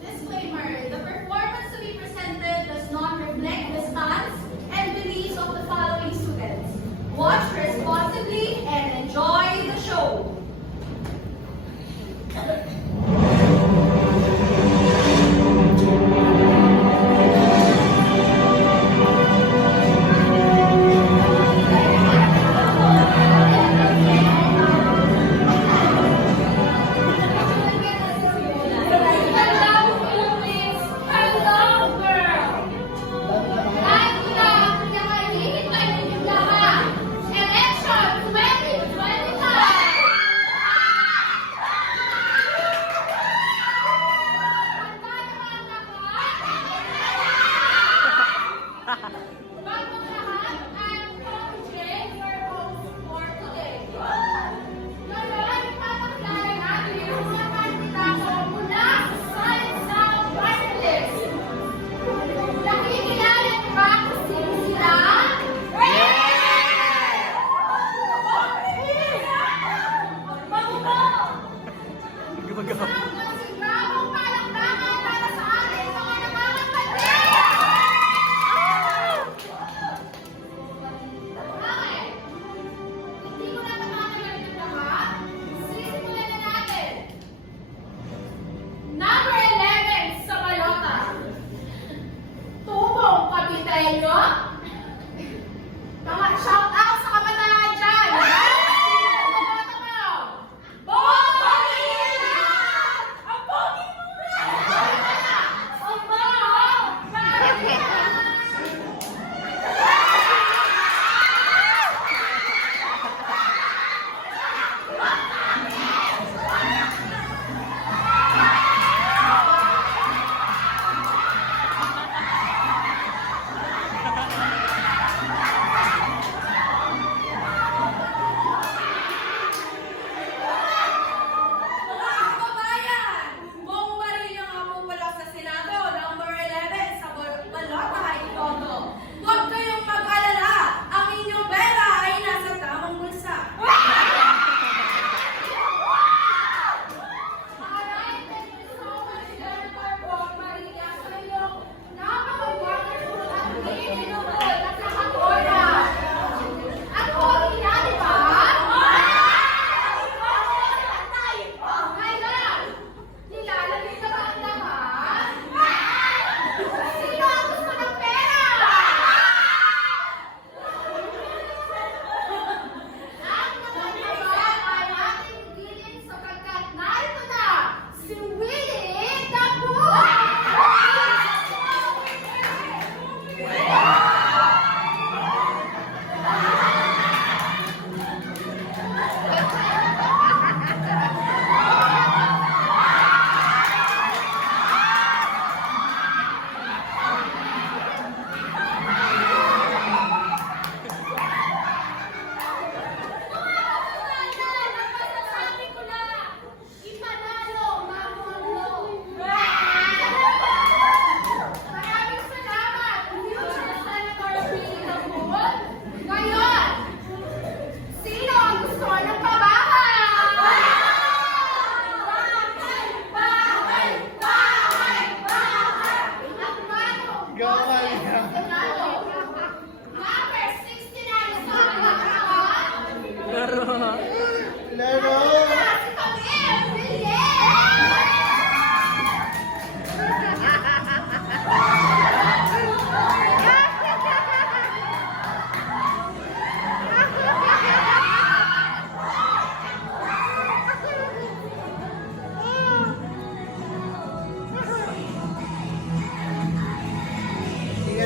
Disclaimer. The performance to be presented does not reflect the stance and beliefs of the following students. Watch responsibly and enjoy the show. Shout out sa kabataan dyan!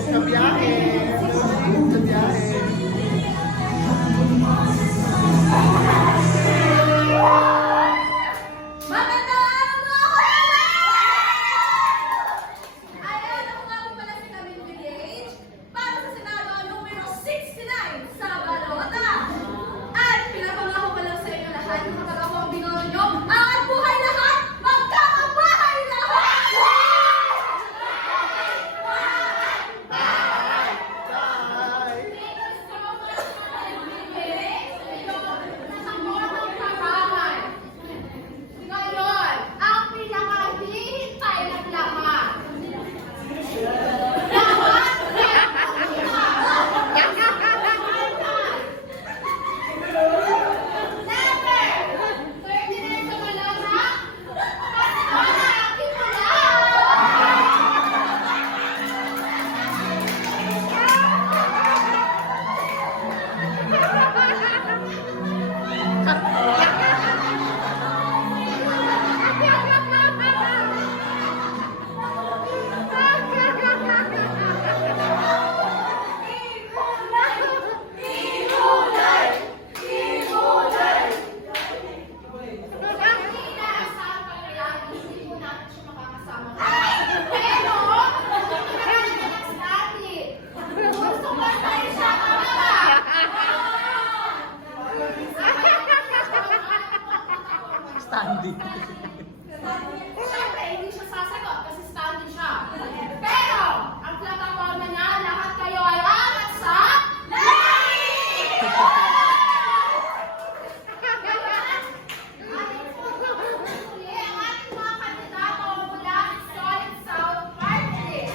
Sa biyahe. Sa biyahe. Standing. Siyempre, hindi siya sasagot kasi standing siya. Pero, ang plataforma niya, lahat kayo ay aangat sa langit! Muli, ang ating mga kandidato mula sa Solid South Party.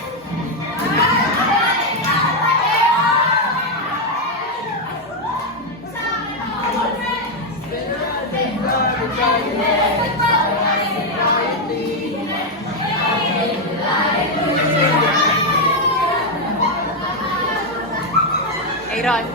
Aaron.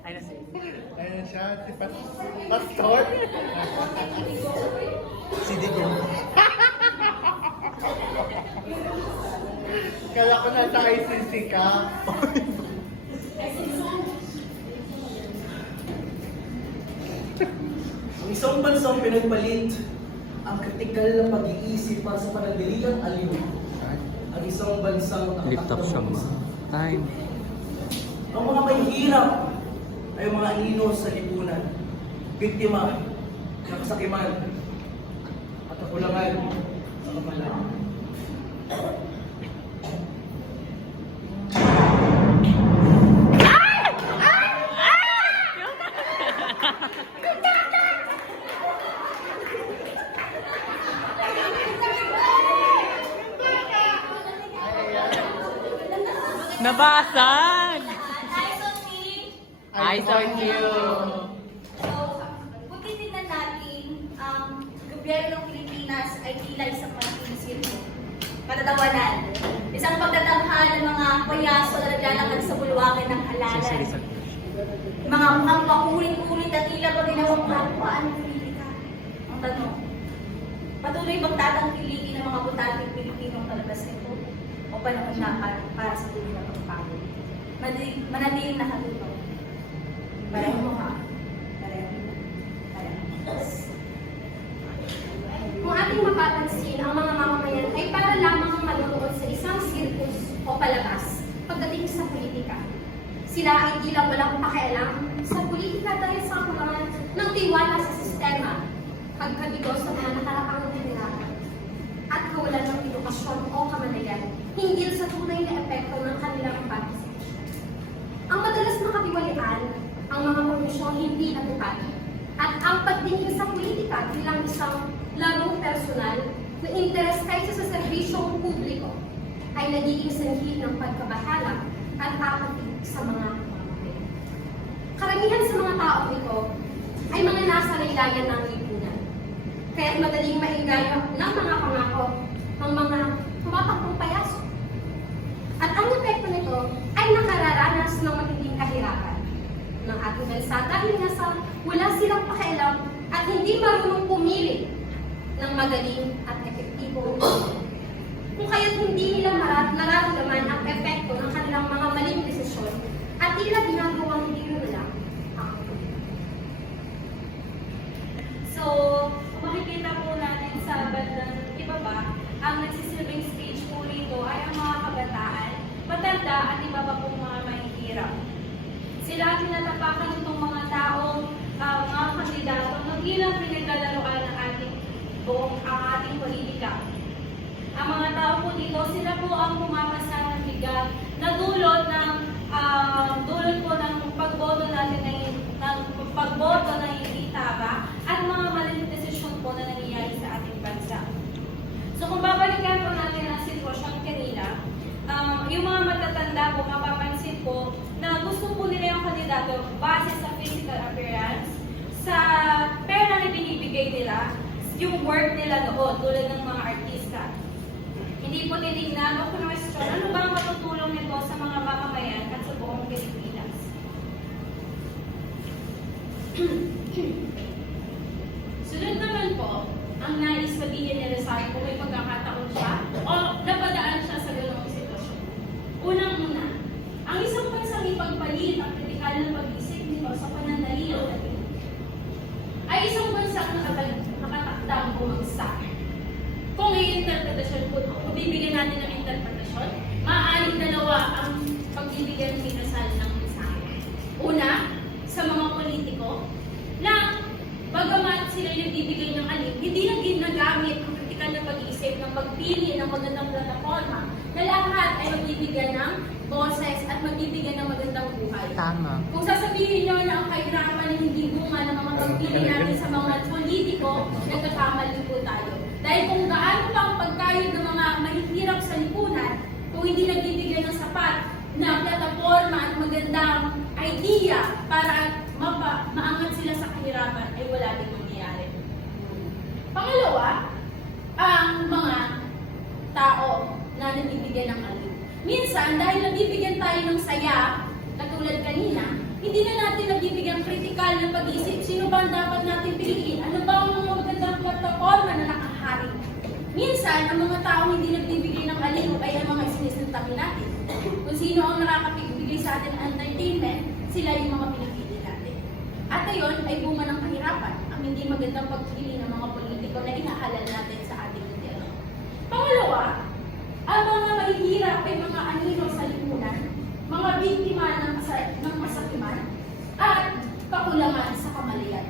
Ay, nasi. Ayun siya, si Pastor. Si Digo. Kala ko nasa ICC ka. Ang isang bansang pinagpalit ang kritikal na pag-iisip para sa panandaliang aliw. Ang isang bansang Lift up siya, ma. Time. Ang mga mahihirap ay mga anino sa lipunan, biktima ng kasakiman at kakulangan sa kapalaran. Nabasan! Eyes on me. Eyes on you! So, kung titignan natin, ang gobyerno ng Pilipinas ay tila isang malaking sirko. Katatawanan. Isang pagtatamhan ng mga payaso na naglalakad sa bulwakin ng halalan. Mga mukhang pakulit-kulit at tila ba ginawang kapwaan ng politika. Ang tanong, patuloy bang tatangkilikin ng mga butanteng Pilipinong palabas nito? O panahon na para sa tuloy na pagpapagod? Manatiling nakatutok. Pareho mo ha? Pareho. Kung ating mapapansin, ang mga mamamayan ay para lamang manonood sa isang sirkus o palabas pagdating sa politika. Sila ay tila walang pakialam sa politika dahil sa kulangan ng tiwala sa sistema, pagkabigo sa mga nakaraang tinirahan, at kawalan ng edukasyon o kamalayan, hinggil sa tunay na epekto ng kanilang partisipasyon. Ang madalas makabiwalian, ang mga komisyong hindi natupad, at ang pagdingil sa politika bilang isang larong personal na interes kaysa sa serbisyong publiko ay nagiging sanhi ng pagkabahala at apathy sa mga mamamayan. Karamihan sa mga tao ito ay mga nasa laylayan ng lipunan. Kaya't madaling maingganyo ng mga pangako ng mga tumatakbong payaso. At ang epekto nito ay nakararanas ng matinding kahirapan ng ating bansa dahil nga sa wala silang pakialam at hindi marunong pumili ng magaling at epektibong kung kaya't hindi nila nararamdaman ang epekto ng kanilang mga maling desisyon at tila ginagawang hindi nyo na lang ang So, kung makikita po natin sa bandang ibaba, ang nagsisilbing stage po rito ay ang mga kabataan, matanda at iba pa pong mga mahihirap. Sila ang tinatapakan itong mga taong, mga kandidato na ilang pinaglalaroan ng ating politika. Ang mga tao po dito, sila po ang pumapasa ng bigat na dulot ng dulot po ng pagboto natin ng hindi tama at mga maling desisyon po na nangyayari sa ating bansa. So kung babalikan po natin ang sitwasyon kanina, yung mga matatanda po, mapapansin po na gusto po nila yung kandidato base sa physical appearance, sa pera na binibigay nila, yung work nila noon, tulad ng mga artista. Hindi po titignan o question, ano ba ang matutulong nito sa mga mamamayan at sa buong Pilipinas. Sunod naman po, ang nais Padilla ni Rizal kung may pagkakataon siya o napadaan siya sa ganoong sitwasyon. Unang-una, ang isang bansang ipagpalit ang kritikal na pag-isip nito sa panandalian natin ay isang bansang nakatakdang bumagsak. Kung i-interpretasyon po, kung bibigyan natin ng interpretasyon, maaaring dalawa ang pagbibigyan ni Rizal ng mensahe. Una, sa mga politiko, na bagamat sila nagbibigay ng alin, hindi na ginagamit ang kritikal na pag-iisip ng pagpili ng magandang plataforma na lahat ay magbibigyan ng boses at magbibigyan ng magandang buhay. Tama. Kung sasabihin nyo na ang kahirapan ay hindi bunga ng mga pagpili natin sa mga politiko, nagkakamali po tayo. Dahil kung gaano pa ang pagkayod ng mga mahihirap sa lipunan, kung hindi nagbibigay ng sapat na plataforma at magandang idea para maangat sila sa kahirapan, ay wala din mangyayari. Pangalawa, ang mga tao na nabibigyan ng alin. Minsan, dahil nabibigyan tayo ng saya, katulad kanina, hindi na natin nabibigyan kritikal ng pag-iisip. Sino ba ang dapat natin piliin? Ano ba ang mga magandang plataforma na nakahari? Minsan, ang mga tao hindi nagbibigay ng alin ay ang mga sinisintabi natin. Kung sino ang nakakapibigay sa atin ng entertainment, sila yung mga pinipili natin. At ayon ay bunga ng kahirapan, ang hindi magandang pagpili ng mga politiko na inahalal natin sa ating gobyerno. Pangalawa, ang mga mahihirap ay mga anino sa lipunan, mga biktima ng kasakiman, at kakulangan sa kamalayan.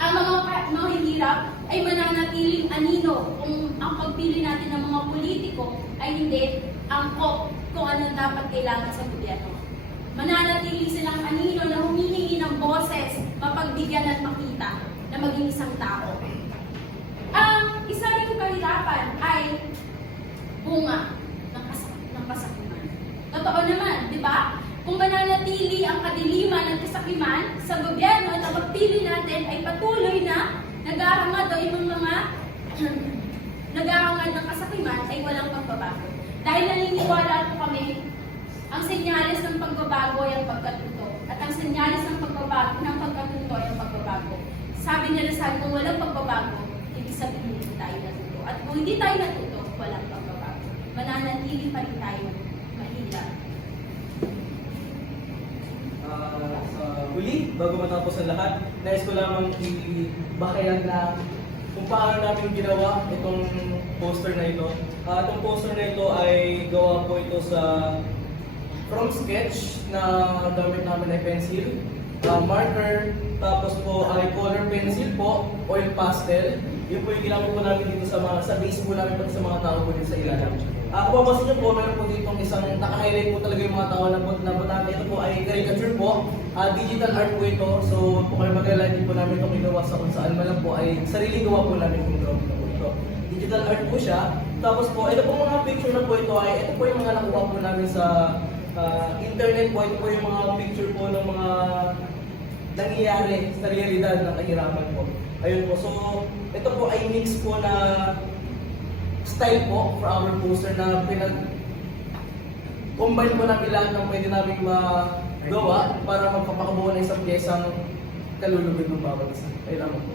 Ang mga mahihirap ay mananatiling anino kung ang pagpili natin ng mga politiko ay hindi angkop kung anong dapat kailangan sa gobyerno. Mananatili silang anino na humihingi ng boses, mapagbigyan at makita na maging isang tao. Ang isa ring kahirapan ay bunga ng kasakiman. Totoo naman, di ba? Kung mananatili ang kadiliman ng kasakiman sa gobyerno at ang pagpili natin ay patuloy na naghahangad o yung mga naghahangad ng kasakiman ay walang pagbabago. Dahil naniniwala po kami, ang senyales ng pagbabago ay ang pagkatuto. At ang senyales ng pagkatuto ay ang pagbabago. Sabi ni Rizal, kung walang pagbabago, ibig sabihin hindi tayo natuto. At kung hindi tayo natuto, walang pagbabago. Mananatili pa rin tayo mahirap. Sa huli, bago matapos ang lahat, nais ko lamang i-bakayan na kung paano namin ginawa itong poster na ito. Itong poster na ito ay gawa po ito from sketch na gamit namin ay pencil, marker, tapos po ay color pencil po, oil pastel. Yun po yung ginamit po namin dito sa base po namin pati sa mga tao po dito sa ilalim. Kung mapasin nyo po, meron po dito isang naka-highlight po talaga yung mga tao na po natin. Ito po ay caricature po, digital art po ito. So kung kayo mag-alala, din po namin itong ginawa sa kung saan man lang po ay sarili gawa po namin itong drawing na po ito. Digital art po siya. Tapos po, ito po mga picture na po ito ay, ito po yung mga nakuha po namin sa internet po. Ito po yung mga picture po ng mga nangyayari sa realidad ng kahirapan po. Ayun po. So, ito po ay mix po na style po for our poster na combine po namin lahat ng pwede namin magawa para magpapakabuo ng isang pyesang kalulugod ng bawat isa. Ayun lang po.